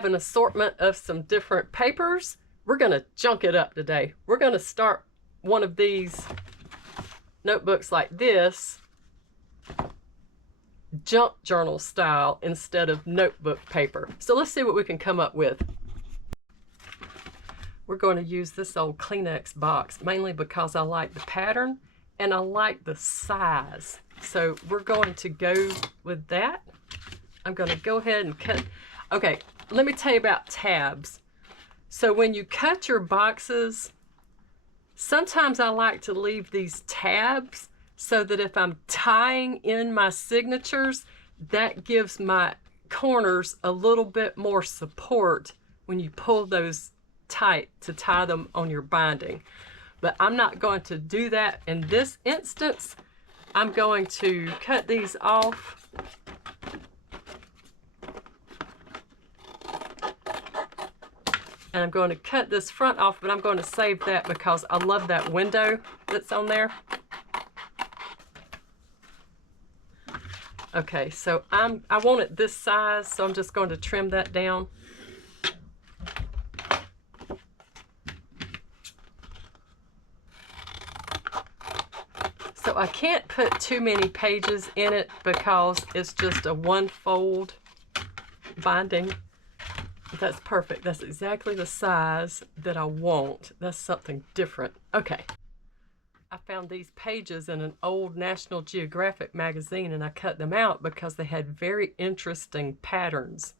have an assortment of some different papers. We're going to junk it up today. We're going to start one of these notebooks like this, junk journal style instead of notebook paper. So let's see what we can come up with. We're going to use this old Kleenex box mainly because I like the pattern and I like the size. So we're going to go with that. I'm going to go ahead and cut. Okay, let me tell you about tabs. So when you cut your boxes, sometimes I like to leave these tabs so that if I'm tying in my signatures, that gives my corners a little bit more support when you pull those tight to tie them on your binding. But I'm not going to do that in this instance. I'm going to cut these off. And I'm going to cut this front off, but I'm going to save that because I love that window that's on there. Okay, so I want it this size, so I'm just going to trim that down. So I can't put too many pages in it because it's just a one fold binding. That's perfect. That's exactly the size that I want. That's something different. Okay. I found these pages in an old National Geographic magazine and I cut them out because they had very interesting patterns.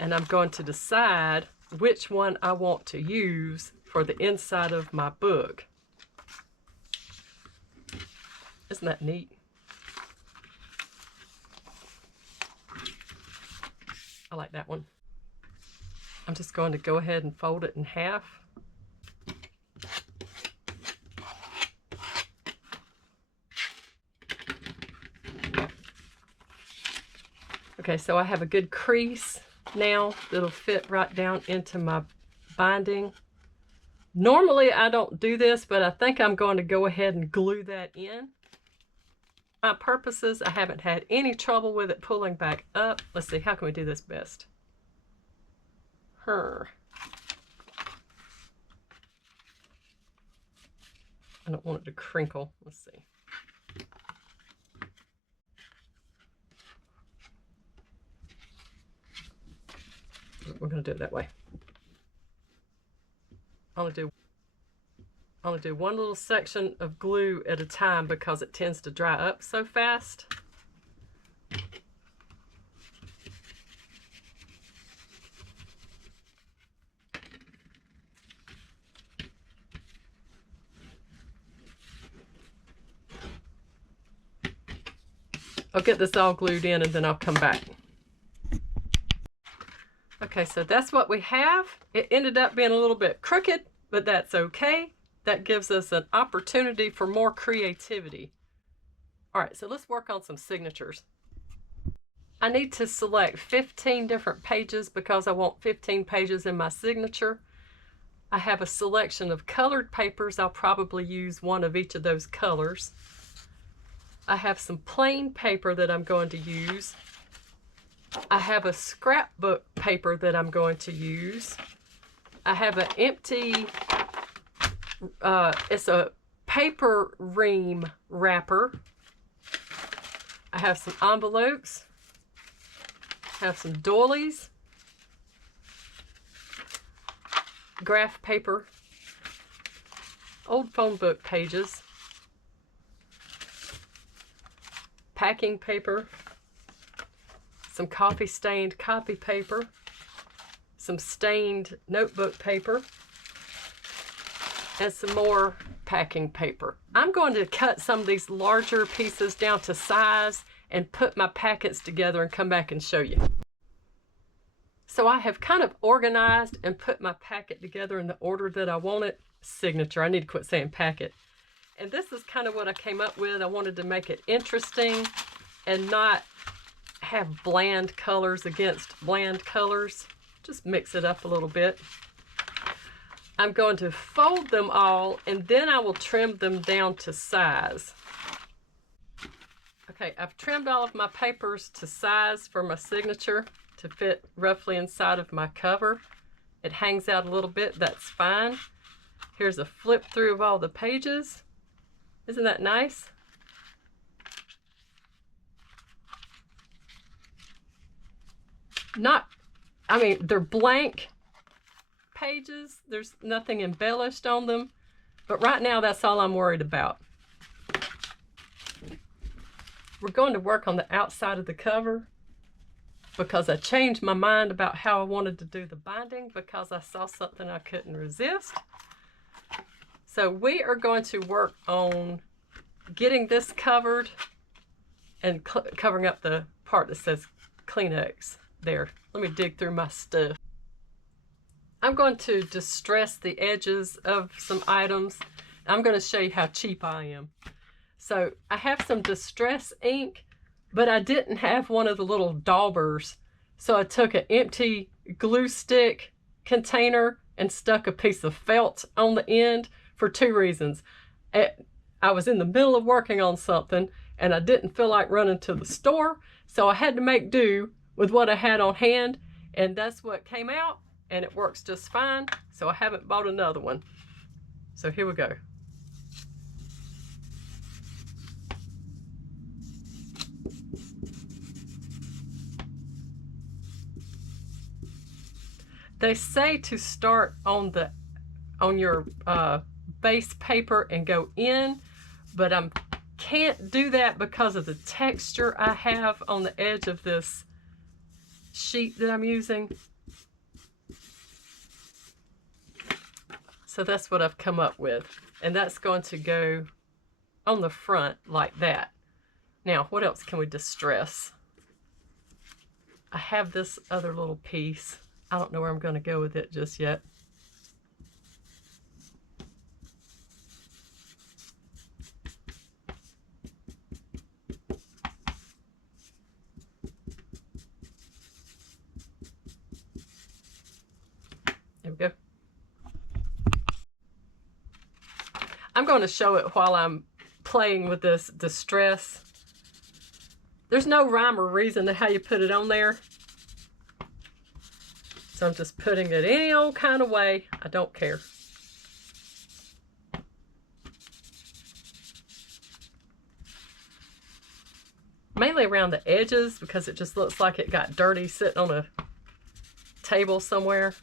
And I'm going to decide which one I want to use for the inside of my book. Isn't that neat? I like that one. I'm just going to go ahead and fold it in half. Okay, so I have a good crease now that'll fit right down into my binding. Normally I don't do this, but I think I'm going to go ahead and glue that in. My purposes, I haven't had any trouble with it pulling back up. Let's see, how can we do this best? I don't want it to crinkle. Let's see. We're going to do it that way. I'll only do one little section of glue at a time because it tends to dry up so fast. I'll get this all glued in and then I'll come back. Okay, so that's what we have. It ended up being a little bit crooked, but that's okay. That gives us an opportunity for more creativity. All right, so let's work on some signatures. I need to select 15 different pages because I want 15 pages in my signature. I have a selection of colored papers. I'll probably use one of each of those colors. I have some plain paper that I'm going to use. I have a scrapbook paper that I'm going to use. I have an empty, it's a paper ream wrapper. I have some envelopes. I have some doilies. Graph paper. Old phone book pages. Packing paper. Some coffee stained copy paper, some stained notebook paper, and some more packing paper. I'm going to cut some of these larger pieces down to size and put my packets together and come back and show you. So I have kind of organized and put my packet together in the order that I want it. Signature, I need to quit saying packet. And this is kind of what I came up with. I wanted to make it interesting and not have bland colors against bland colors. Just mix it up a little bit. I'm going to fold them all and then I will trim them down to size. Okay, I've trimmed all of my papers to size for my signature. to fit roughly inside of my cover. It hangs out a little bit, that's fine. Here's a flip through of all the pages. Isn't that nice? They're blank pages. There's nothing embellished on them. But right now, that's all I'm worried about. We're going to work on the outside of the cover because I changed my mind about how I wanted to do the binding because I saw something I couldn't resist. So we are going to work on getting this covered and covering up the part that says Kleenex there. Let me dig through my stuff. I'm going to distress the edges of some items. I'm going to show you how cheap I am. So I have some distress ink, but I didn't have one of the little daubers. So I took an empty glue stick container and stuck a piece of felt on the end for two reasons. I was in the middle of working on something and I didn't feel like running to the store. So I had to make do with what I had on hand, and that's what came out. And it works just fine, so I haven't bought another one. So here we go. They say to start on your base paper and go in, but I can't do that because of the texture I have on the edge of this sheet that I'm using. So that's what I've come up with. And that's going to go on the front like that. Now, what else can we distress? I have this other little piece. I don't know where I'm going to go with it just yet. There we go. I'm going to show it while I'm playing with this distress. There's no rhyme or reason to how you put it on there. So I'm just putting it any old kind of way. I don't care. Mainly around the edges because it just looks like it got dirty sitting on a table somewhere.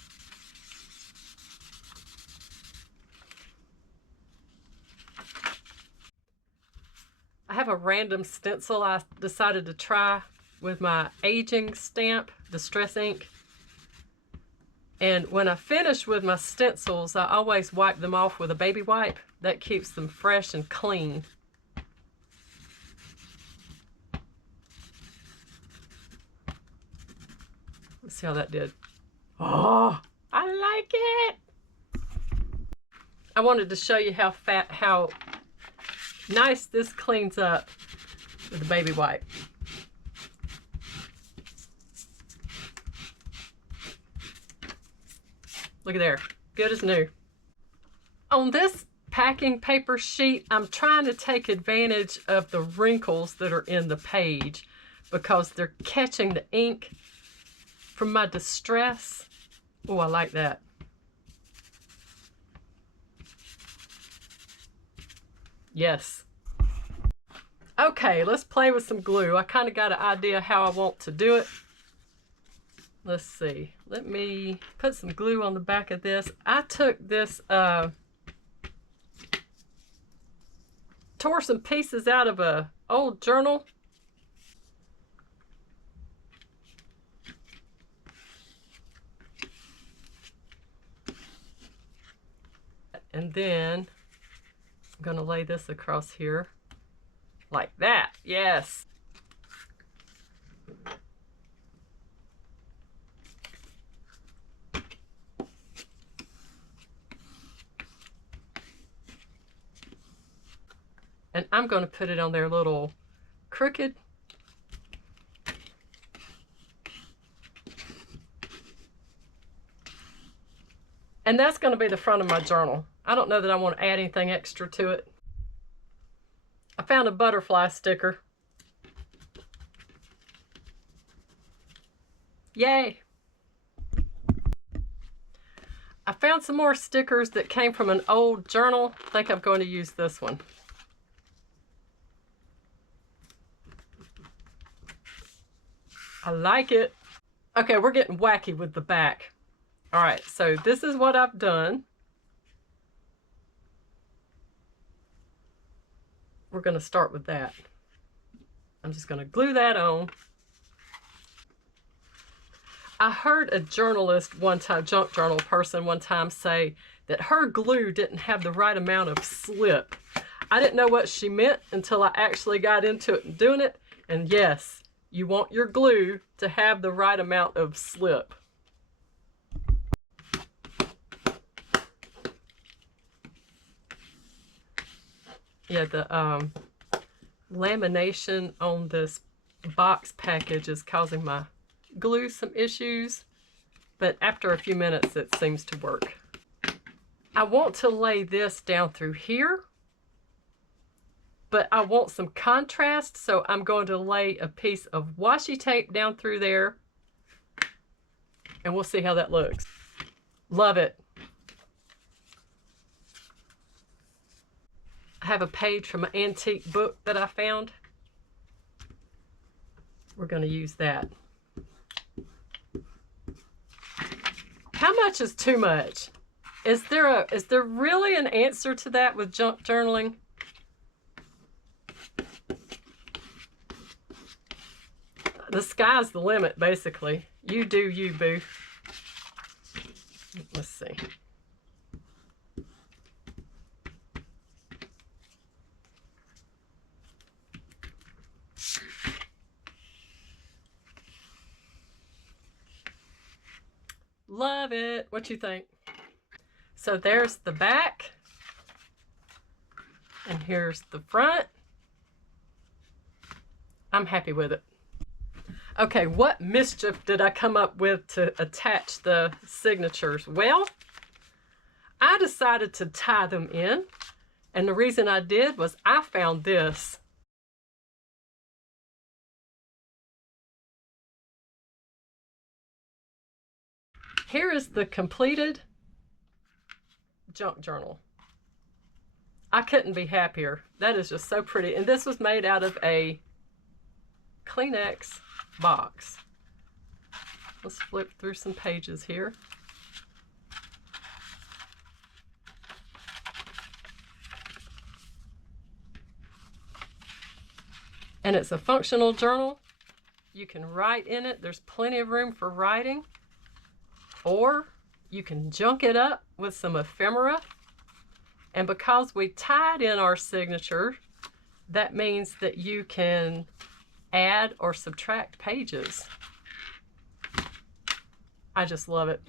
I have a random stencil I decided to try with my aging stamp, Distress Ink. And when I finish with my stencils, I always wipe them off with a baby wipe. That keeps them fresh and clean. Let's see how that did. Oh, I like it. I wanted to show you how nice this cleans up with the baby wipe. Look at there, good as new. On this packing paper sheet, I'm trying to take advantage of the wrinkles that are in the page because they're catching the ink from my distress. Oh, I like that. Yes. Okay, let's play with some glue. I kind of got an idea how I want to do it. Let's see. Let me put some glue on the back of this. I took this, tore some pieces out of an old journal. And then I'm going to lay this across here like that. Yes. And I'm going to put it on their little crooked. And that's going to be the front of my journal. I don't know that I want to add anything extra to it. I found a butterfly sticker. Yay! I found some more stickers that came from an old journal. I think I'm going to use this one. I like it. Okay, we're getting wacky with the back. All right, so this is what I've done. We're going to start with that. I'm just going to glue that on. I heard a journalist one time, junk journal person one time, say that her glue didn't have the right amount of slip. I didn't know what she meant until I actually got into it and doing it. And yes, you want your glue to have the right amount of slip. Yeah, the lamination on this box package is causing my glue some issues, but after a few minutes it seems to work. I want to lay this down through here, but I want some contrast, so I'm going to lay a piece of washi tape down through there, and we'll see how that looks. Love it. I have a page from an antique book that I found. We're going to use that. How much is too much? Is there really an answer to that with junk journaling? The sky's the limit, basically. You do you, boo. Let's see. Love it. What you think? So there's the back. And here's the front. I'm happy with it. Okay, what mischief did I come up with to attach the signatures? Well, I decided to tie them in. And the reason I did was I found this. Here is the completed junk journal. I couldn't be happier. That is just so pretty. And this was made out of a Kleenex box. Let's flip through some pages here. And it's a functional journal. You can write in it. There's plenty of room for writing. Or you can junk it up with some ephemera. And because we tied in our signature, that means that you can add or subtract pages. I just love it.